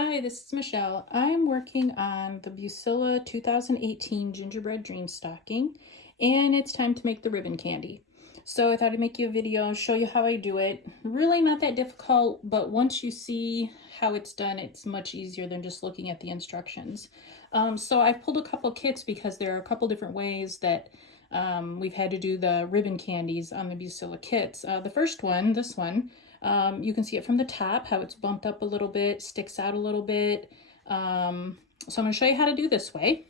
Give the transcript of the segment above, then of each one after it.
Hi, this is Michelle. I'm working on the Bucilla 2018 Gingerbread Dream Stocking, and it's time to make the ribbon candy. So I thought I'd make you a video, show you how I do it. Really not that difficult, but once you see how it's done, it's much easier than just looking at the instructions. So I've pulled a couple kits because there are a couple different ways that we've had to do the ribbon candies on the Bucilla kits. The first one, this one, you can see it from the top, how it's bumped up a little bit, sticks out a little bit. So I'm going to show you how to do this way.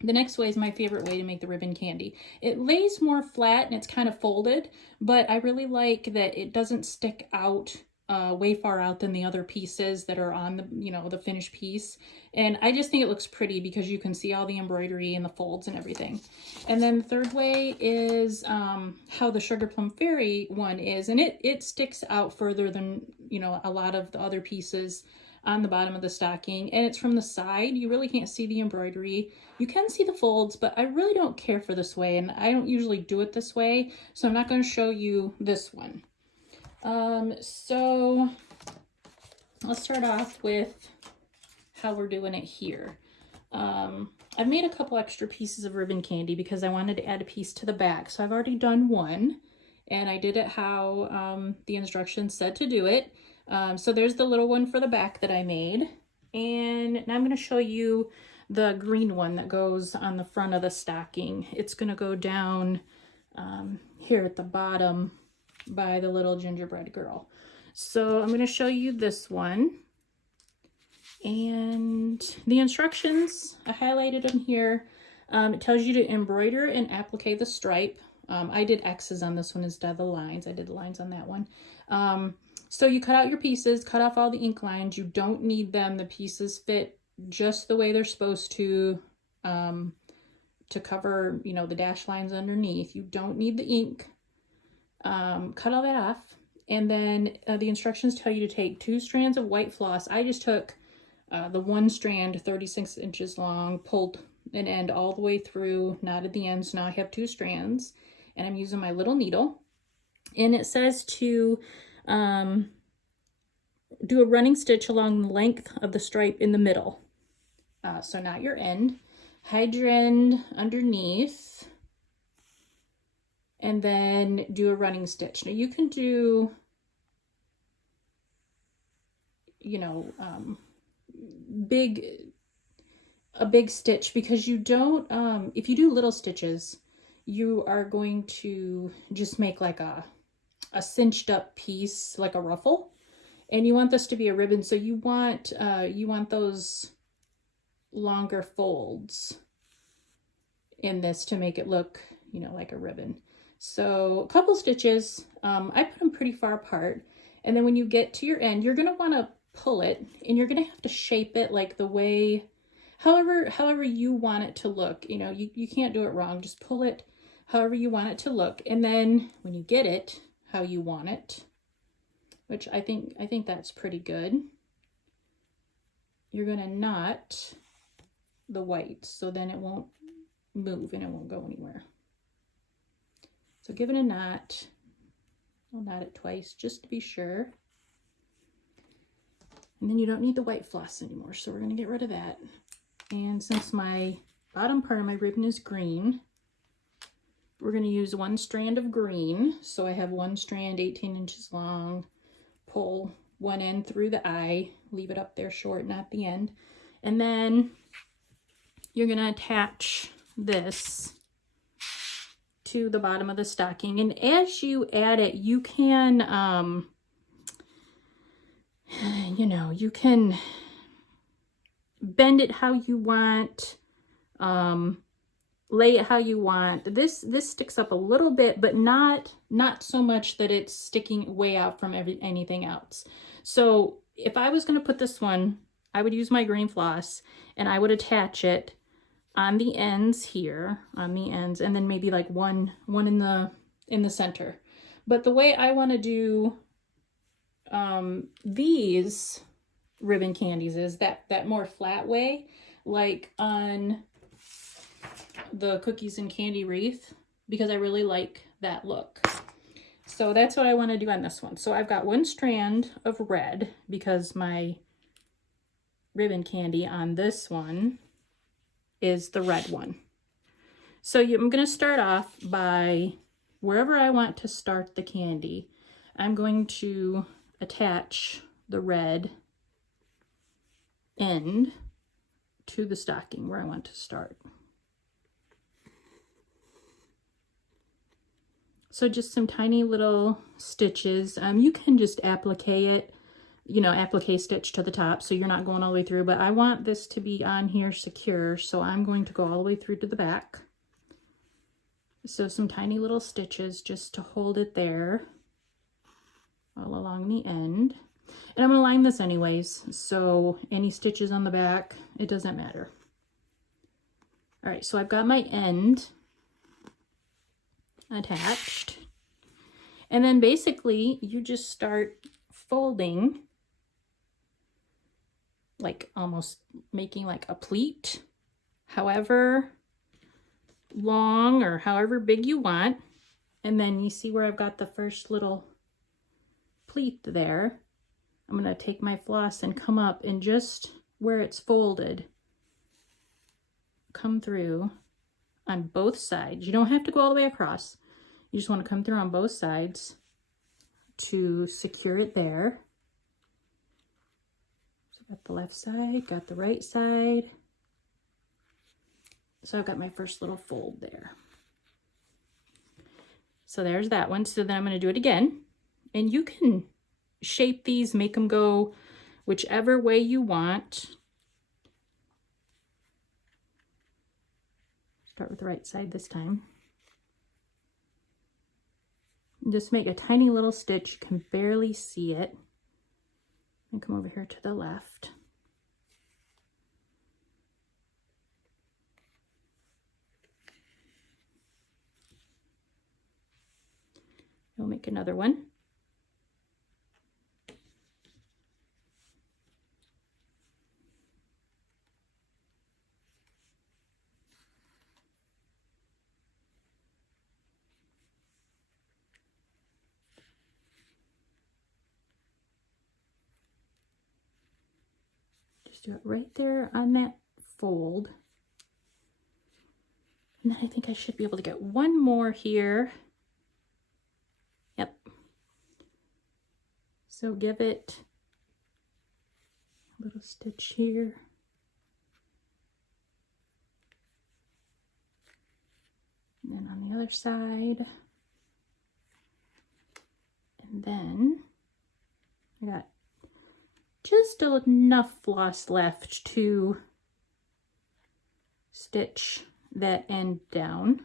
The next way is my favorite way to make the ribbon candy. It lays more flat and it's kind of folded, but I really like that it doesn't stick out way far out than the other pieces that are on the finished piece. And I just think it looks pretty because you can see all the embroidery and the folds and everything. And then the third way is how the Sugar Plum Fairy one is, and it sticks out further than a lot of the other pieces on the bottom of the stocking, and it's from the side. You really can't see the embroidery. You can see the folds, but I really don't care for this way, and I don't usually do it this way, so I'm not going to show you this one. So let's start off with how we're doing it here. I've made a couple extra pieces of ribbon candy because I wanted to add a piece to the back. So I've already done one, and I did it how the instructions said to do it. So there's the little one for the back that I made. And now I'm going to show you the green one that goes on the front of the stocking. It's going to go down here at the bottom by the little gingerbread girl. So I'm going to show you this one. And the instructions, I highlighted them here. It tells you to embroider and applique the stripe. I did X's on this one instead of the lines. I did the lines on that one. So you cut out your pieces, cut off all the ink lines. You don't need them. The pieces fit just the way they're supposed to cover, the dash lines underneath. You don't need the ink. Cut all that off. And then the instructions tell you to take 2 strands of white floss. I just took the one strand, 36 inches long, pulled an end all the way through, knotted the ends. So now I have 2 strands, and I'm using my little needle. And it says to do a running stitch along the length of the stripe in the middle. So not your end. Hide your end underneath, and then do a running stitch. Now you can do, a big stitch, because you don't, if you do little stitches, you are going to just make like a cinched up piece, like a ruffle. And you want this to be a ribbon, so you want those longer folds in this to make it look, like a ribbon. So a couple stitches, I put them pretty far apart. And then when you get to your end, you're gonna wanna pull it, and you're gonna have to shape it like the way, however you want it to look. You can't do it wrong. Just pull it however you want it to look. And then when you get it how you want it, which I think that's pretty good, you're gonna knot the white, so then it won't move and it won't go anywhere. So give it a knot. I'll knot it twice just to be sure. And then you don't need the white floss anymore, so we're gonna get rid of that. And since my bottom part of my ribbon is green, we're gonna use 1 strand of green. So I have 1 strand 18 inches long, pull one end through the eye, leave it up there short, not the end. And then you're gonna attach this to the bottom of the stocking. And as you add it, you can, you can bend it how you want, lay it how you want. This sticks up a little bit, but not so much that it's sticking way out from anything else. So if I was going to put this one, I would use my green floss, and I would attach it on the ends here, and then maybe like one in the center. But the way I want to do these ribbon candies is that more flat way, like on the cookies and candy wreath, because I really like that look. So that's what I want to do on this one. So I've got 1 strand of red because my ribbon candy on this one is the red one. So I'm going to start off by wherever I want to start the candy. I'm going to attach the red end to the stocking where I want to start. So just some tiny little stitches. You can just applique it, you know, applique stitch to the top so you're not going all the way through, but I want this to be on here secure, so I'm going to go all the way through to the back. So some tiny little stitches just to hold it there all along the end. And I'm going to line this anyways, so any stitches on the back, it doesn't matter. All right, so I've got my end attached. And then basically you just start folding, like almost making like a pleat, however long or however big you want. And then you see where I've got the first little pleat there. I'm going to take my floss and come up and just where it's folded, come through on both sides. You don't have to go all the way across. You just want to come through on both sides to secure it there. So got the left side, got the right side. So I've got my first little fold there. So there's that one. So then I'm going to do it again. And you can shape these, make them go whichever way you want. Start with the right side this time. And just make a tiny little stitch. You can barely see it. And come over here to the left. We'll make another one. Just do it right there on that fold. And then I think I should be able to get one more here. Yep. So give it a little stitch here. And then on the other side. And then I got just enough floss left to stitch that end down.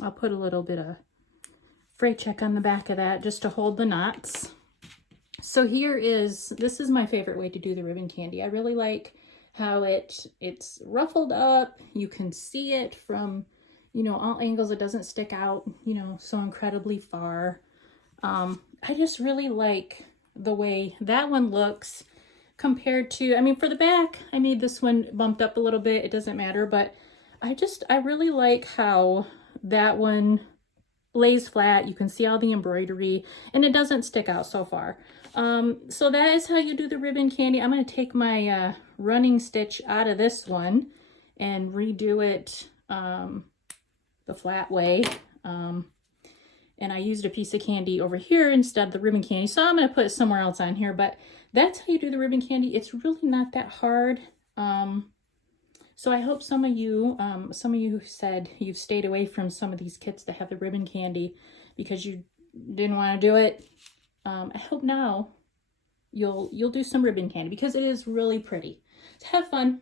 I'll put a little bit of fray check on the back of that just to hold the knots. So this is my favorite way to do the ribbon candy. I really like how it's ruffled up. You can see it from, you know, all angles. It doesn't stick out, you know, so incredibly far. I just really like the way that one looks compared to, I mean, for the back, I made this one bumped up a little bit. It doesn't matter, but I really like how that one lays flat. You can see all the embroidery and it doesn't stick out so far. So that is how you do the ribbon candy. I'm going to take my running stitch out of this one and redo it the flat way. And I used a piece of candy over here instead of the ribbon candy. So I'm going to put it somewhere else on here, but that's how you do the ribbon candy. It's really not that hard. So I hope some of you who said you've stayed away from some of these kits that have the ribbon candy because you didn't want to do it. I hope now you'll do some ribbon candy because it is really pretty. So have fun.